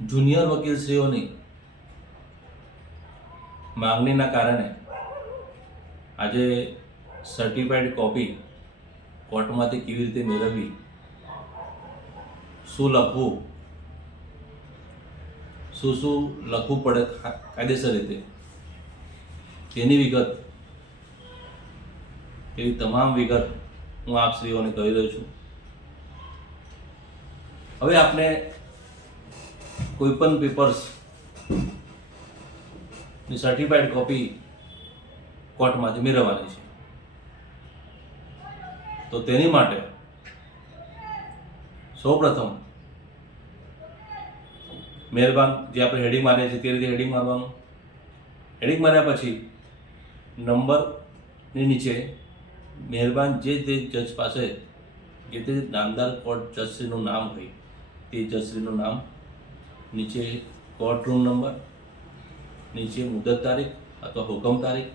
Junior વકીલશ્રીઓની માંગણીના કારણે આજે certified copy કોર્ટમાંથી કેવી રીતે મેળવવી, શું લખવું, શું લખવું પડે કાયદેસર રીતે, તેની વિગત, એવી તમામ વિગત હું આપ શ્રીઓને કહી રહ્યો છું. હવે આપણે કોઈપણ પેપર્સ ની સર્ટિફાઈડ કોપી કોર્ટમાંથી મેળવવાની છે. તો તેની માટે સૌપ્રથમ મહેરબાન જે આપણે હેડિંગ મારીએ છીએ તે રીતે હેડિંગ મારવાનું. હેડિંગ માર્યા પછી નંબરની નીચે મહેરબાન જે જજ પાસે જે તે નામદાર કોર્ટ જજશ્રીનું નામ હોય તે જજશ્રીનું નામ, નીચે કોર્ટ રૂમ નંબર, નીચે મુદત તારીખ અથવા હુકમ તારીખ,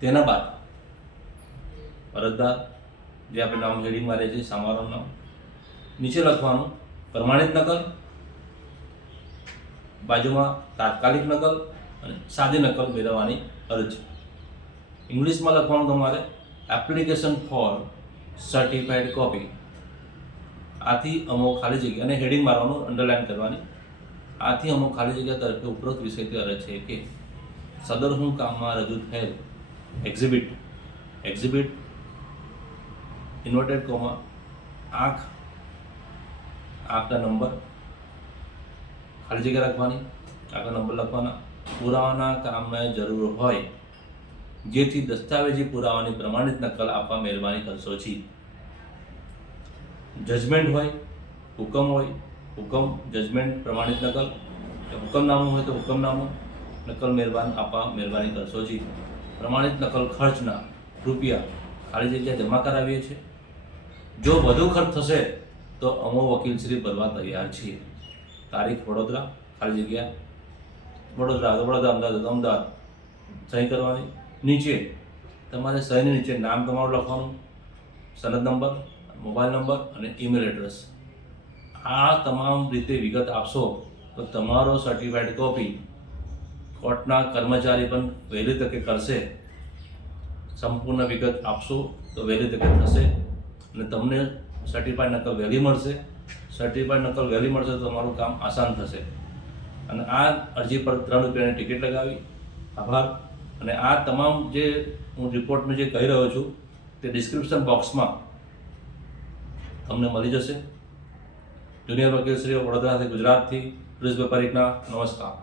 તેના બાદ અરજદાર જે આપણે નામ હેડિંગ મારીએ છીએ સામારું નામ, નીચે લખવાનું પ્રમાણિત નકલ, બાજુમાં તાત્કાલિક નકલ અને સાદી નકલ મેળવવાની અરજી. ઇંગ્લિશમાં લખવાનું તમારે એપ્લિકેશન ફોર સર્ટિફાઈડ કોપી. આથી અમુક ખાલી જગ્યા અને હેડિંગ મારવાનું, અંડરલાઇન કરવાની. આથી અમુક ખાલી જગ્યા તરફે ઉપરોક્ત વિષયથી અરજ છે કે સદર હું કામમાં રજૂ થયેલ એક્ઝિબિટ ઇન્વર્ટેડ કોમા આંખના નંબર ખાલી જગ્યા રાખવાની, આંખના નંબર લખવાના. પુરાવાના કામને જરૂર હોય જેથી દસ્તાવેજી પુરાવાની પ્રમાણિત નકલ આપવા મહેરબાની કરશો છી. જજમેન્ટ હોય, હુકમ હોય, હુકમ જજમેન્ટ પ્રમાણિત નકલ, હુકમનામું હોય તો હુકમનામું નકલ મહેરબાન આપવા મહેરબાની કરશો છી. પ્રમાણિત નકલ ખર્ચના રૂપિયા ખાલી જગ્યા જમા કરાવીએ છીએ. જો વધુ ખર્ચ થશે તો અમો વકીલશ્રી ભરવા તૈયાર છીએ. તારીખ વડોદરા, ખાલી જગ્યા વડોદરા, અમદાવાદ સહી કરવાની. નીચે તમારે સહીની નીચે નામ તમારું લખવાનું, સનદ નંબર, મોબાઈલ નંબર અને ઈમેલ એડ્રેસ. આ તમામ રીતે વિગત આપશો તો તમારો સર્ટિફાઈડ કોપી કોર્ટના કર્મચારી પણ વહેલી તકે કરશે. સંપૂર્ણ વિગત આપશો તો વહેલી તકે થશે અને તમને સર્ટિફાઈડ નકલ વહેલી મળશે. સર્ટિફાઈડ નકલ વહેલી મળશે તો તમારું કામ આસાન થશે. અને આ અરજી પર 3 રૂપિયાની ટિકિટ લગાવી. આભાર. અને આ તમામ જે હું રિપોર્ટનું જે કહી રહ્યો છું તે ડિસ્ક્રિપ્શન બોક્સમાં તમને મળી જશે. જુનિયર વકીલશ્રીઓ વડોદરાથી, ગુજરાતથી, પ્રિન્સ વેપારીના નમસ્કાર.